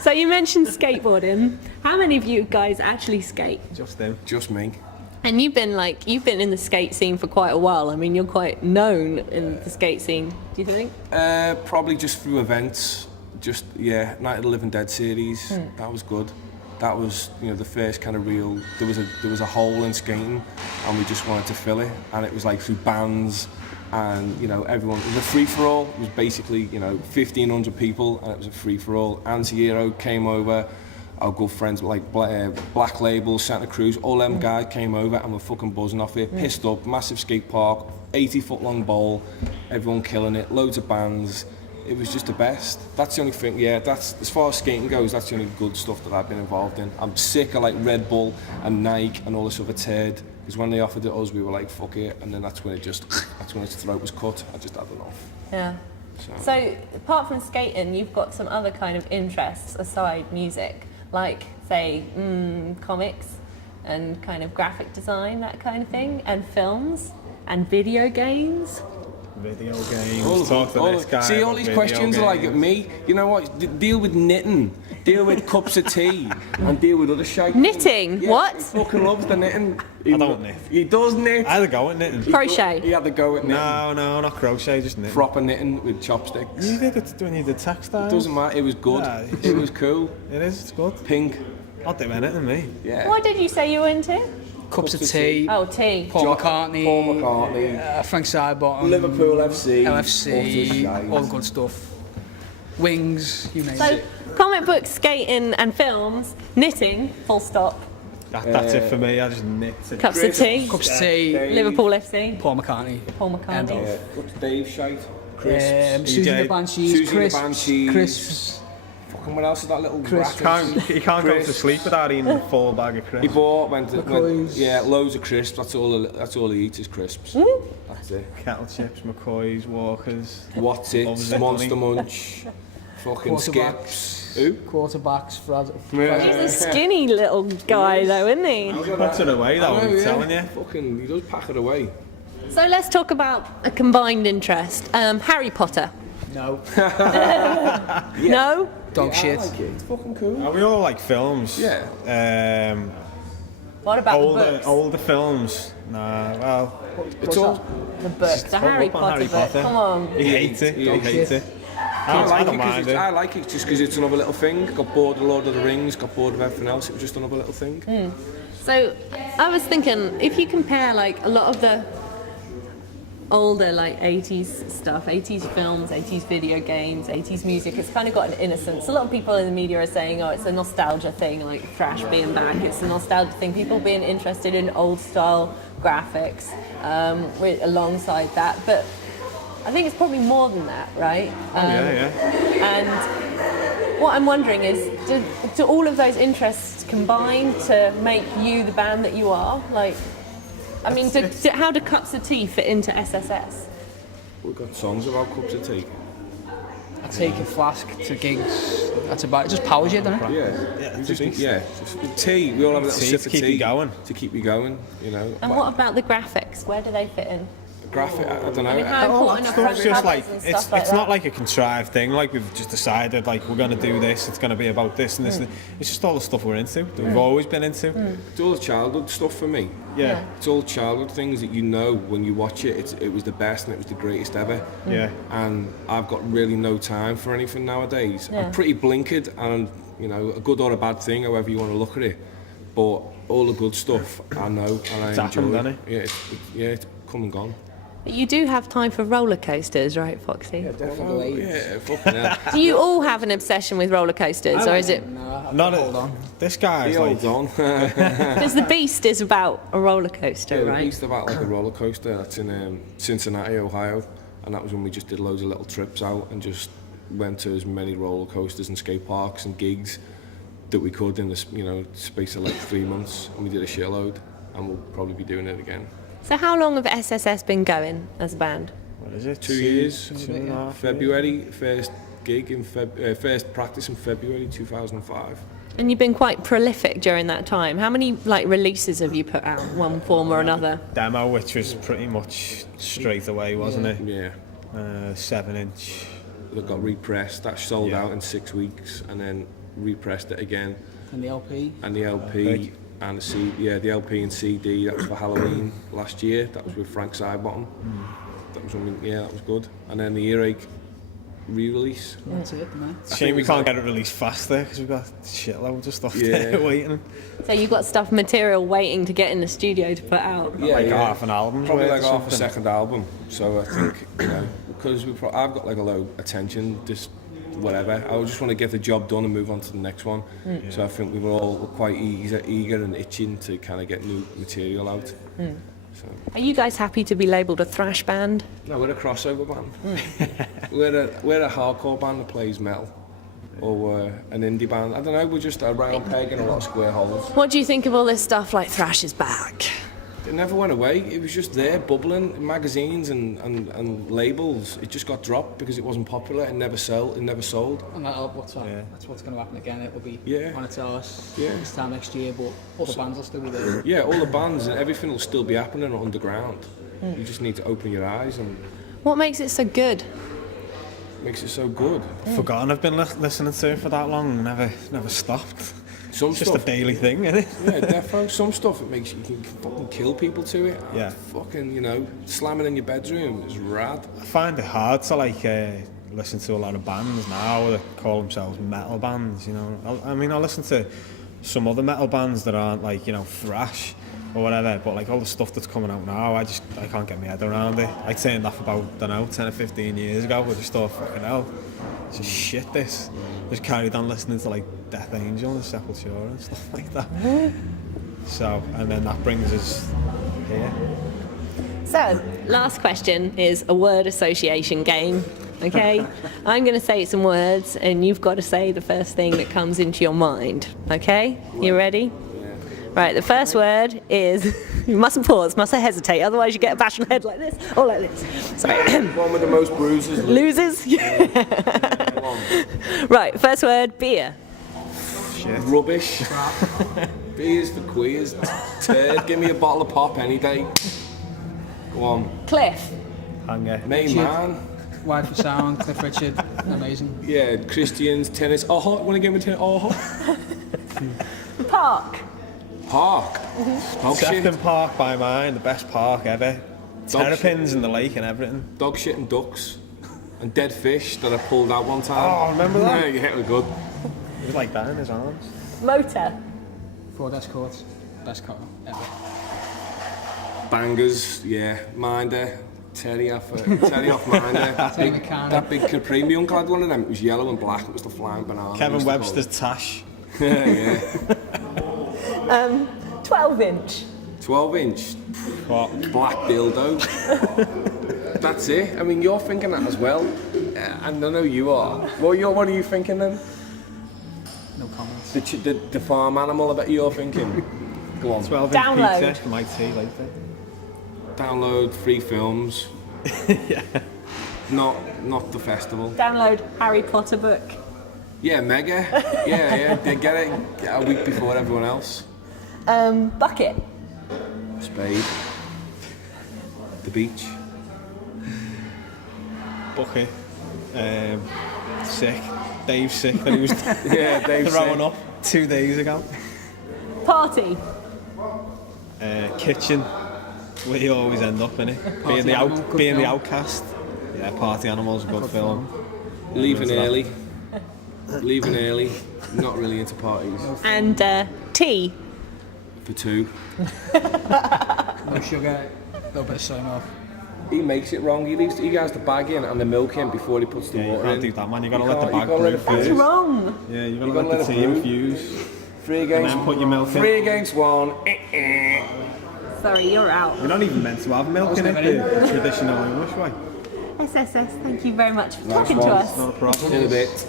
So you mentioned skateboarding. How many of you guys actually skate? Just them. Just me. And you've been in the skate scene for quite a while. I mean, you're quite known in the skate scene. Do you think? Probably just through events. Just Night of the Living Dead series. That was good. That was the first kind of real. There was a hole in skating, and we just wanted to fill it. And it was like through bands, and everyone. It was a free for all. It was basically 1,500 people, and it was a free for all. Earache came over. Our good friends like Black Label, Santa Cruz, all them guys came over and were fucking buzzing off it. Pissed up, massive skate park, 80-foot long bowl, everyone killing it, loads of bands. It was just the best. That's the only thing, that's, as far as skating goes, that's the only good stuff that I've been involved in. I'm sick of like Red Bull and Nike and all this other turd, because when they offered it us, we were like, fuck it, and then that's when its throat was cut. I just had enough. Yeah. So apart from skating, you've got some other kind of interests aside music, like say comics and kind of graphic design, that kind of thing, and films and video games. Video games. Talk to this guy. See, all these questions are like at me. You know what? Deal with knitting, deal with cups of tea, and deal with other shit. Knitting? Yeah, What? He fucking loves the knitting. I don't knit. He does knit. I had a go at knitting. Crochet? He had to go at knitting. No, not crochet, just knitting. Proper knitting with chopsticks. You did it when you did textiles. Doesn't matter. It was good. Yeah, it was cool. It is. It's good. Pink. I'll do anything, me. Yeah. What did you say you were into? Cups of tea. Oh, tea. Paul McCartney. Frank Sidebottom. Liverpool FC. LFC. All the good stuff. Wings. You name So, it. comic books, skating, and films, knitting. Full stop. That's it for me. I just knit. Cups of tea. Cups of tea. Liverpool FC. Paul McCartney. Paul End McCartney. of. What's Dave shite? Crisps. Susie the Banshees. Susie the Banshees. Crisps. Fucking what else is that little Crisps. You can't go to sleep without eating a full bag of crisps. He bought, McCoy's. loads of crisps. That's all he eats is crisps. That's it. Kettle chips, McCoy's, Walkers. What's it? Loves it, Monster doesn't Munch. Fucking Skips. Who? Quarterbacks. He's a skinny little guy, though, isn't he? He puts it away, though, I'm telling you. Fucking, he does pack it away. So let's talk about a combined interest. Harry Potter. No. No? Dog shit. I like it. It's fucking cool. We all like films. Yeah. What about the books? Older films. Nah, well, It's all. The books. The Harry up on Potter Harry book. Potter. Come on. he hates it. He hates it. I like it just because it's another little thing. Got bored of Lord of the Rings, got bored of everything else. It was just another little thing. So I was thinking, if you compare like a lot of the older like 80s stuff, 80s films, 80s video games, 80s music, it's kind of got an innocence. A lot of people in the media are saying, oh, it's a nostalgia thing, like thrash being back. It's a nostalgia thing. People being interested in old style graphics alongside that. But I think it's probably more than that, right? Yeah. And what I'm wondering is, do all of those interests combine to make you the band that you are? Like, I mean, how do Cups of Tea fit into SSS? We've got songs about cups of tea. I take a flask to gigs. That's about it. Just powers you, doesn't it? Yeah. Just tea. We all have a little sip of tea to keep you going. To keep you going, you know. And what about the graphics? Where do they fit in? Graphic, I don't know. I mean, how important are Stuff's front just covers like and stuff like it's that? not like a contrived thing. Like we've just decided, like we're going to do this. It's going to be about this and this. It's just all the stuff we're into. That we've always been into. It's all the childhood stuff for me. Yeah. It's all childhood things that you know when you watch it. It was the best and it was the greatest ever. Yeah. And I've got really no time for anything nowadays. I'm pretty blinkered, and a good or a bad thing, however you want to look at it. But all the good stuff I know and I enjoy. Happened, It's come and gone. But you do have time for roller coasters, right, Foxy? Definitely. Yeah, fucking hell. Do you all have an obsession with roller coasters, or is it? Not hold on. This guy's He like holds on. Because the Beast is about a roller coaster, The right? Beast about like a roller coaster. That's in Cincinnati, Ohio, and that was when we just did loads of little trips out and just went to as many roller coasters and skate parks and gigs that we could in the space of like 3 months, and we did a shitload, and we'll probably be doing it again. So how long have SSS been going as a band? what is it? 2 years. 2.5 February, first gig in first practice in February 2005. And you've been quite prolific during that time. How many like releases have you put out, one form or another? Demo, which was pretty much straight away, wasn't it? Yeah. 7-inch. That got repressed. That sold out in 6 weeks, and then repressed it again. And the LP. And the LP and the LP and CD, that was for Halloween last year. That was with Frank Sidebottom. That was that was good. And then the Earache re-release. Yeah, that's it, man. Shame we can't get it released faster because we've got shitloads of stuff there waiting. So you've got stuff material waiting to get in the studio to put out. Half an album. Probably like half a second album. So I think, because I've got like a low attention, just whatever. I just want to get the job done and move on to the next one. So I think we were all quite eager and itching to kind of get new material out. So. Are you guys happy to be labelled a thrash band? No, we're a crossover band. we're a hardcore band that plays metal, or we're an indie band. I don't know. We're just a round peg in a lot of square holes. What do you think of all this stuff like Thrash is back? It never went away. It was just there, bubbling in magazines and labels. It just got dropped because it wasn't popular. It never sold. And that's what's going to happen again. It will be on its arse this time next year, but all the bands will still be there. Yeah, all the bands and everything will still be happening underground. You just need to open your eyes. And what makes it so good? Makes it so good. Forgotten I've been listening to it for that long. Never stopped. It's just a daily thing, isn't it? Yeah, defo. Some stuff it makes you can fucking kill people to it. Yeah. Fucking, slam it in your bedroom is rad. I find it hard to listen to a lot of bands now that call themselves metal bands. I listen to some other metal bands that aren't thrash or whatever, but all the stuff that's coming out now, I can't get my head around it. I turned off about 10 or 15 years ago. I just thought, fucking hell, it's just shit. This just carried on listening to Death Angel and Sepultura and stuff like that. So, and then that brings us here. So, last question is a word association game. Okay, I'm going to say some words, and you've got to say the first thing that comes into your mind. Okay, you ready? Right, the first word is, you mustn't pause, mustn't hesitate, otherwise you get a bash on the head like this, or like this. Sorry. One with the most bruises. Losers? Right, first word, beer. Shit. Rubbish. Beer's for queers. Turd. Give me a bottle of pop any day. Go on. Cliff. Hanger. Main man. Wide for sound, Cliff Richard, amazing. Yeah, Christians, tennis. Oh, want to give me tennis? Oh. Park. Park. Dog shit. Sefton Park by mine, the best park ever. Terrapins in the lake and everything. Dog shit and ducks. And dead fish that I pulled out one time. Oh, remember that? Yeah, it was good. He was like that in his arms. Motor. Ford Escort, best car ever. Bangers, yeah. Minder. Terry off Minder. that big Capri. My uncle had one of them. It was yellow and black. It was the flying banana. Kevin Webster's Tash. Yeah. 12-inch. 12-inch. What? Black dildo. That's it. I mean, you're thinking that as well. And I know you are. What are you thinking then? No comments. The farm animal, I bet you're thinking. Go on. 12-inch Download. pizza. You might see later. Download 3 films. Yeah. Not the festival. Download Harry Potter book. Yeah, mega. Yeah. They get it a week before everyone else. Bucket. Spade. The beach. Bucket. Sick. Dave's sick that he was Dave's throwing sick. up 2 days ago. Party. Kitchen. Where you always end up, innit? Being the outcast. Yeah, Party Animal's a good film. Leaving early. Not really into parties. And tea. For 2. No sugar, a little bit of soy milk. He makes it wrong. He has the bag in and the milk in before he puts the You water can't in. do that, man. You gotta let the You bag gotta let brew it brew. That's first. wrong. Yeah, you gotta You gotta let the let it tea brew. infuse. 3 And against then put your milk in. 3 against 1. Sorry, you're out. You're not even meant to have milk in it, the traditional English way. SSS, thank you very much for Nice talking to one. us. Not a problem. In a bit.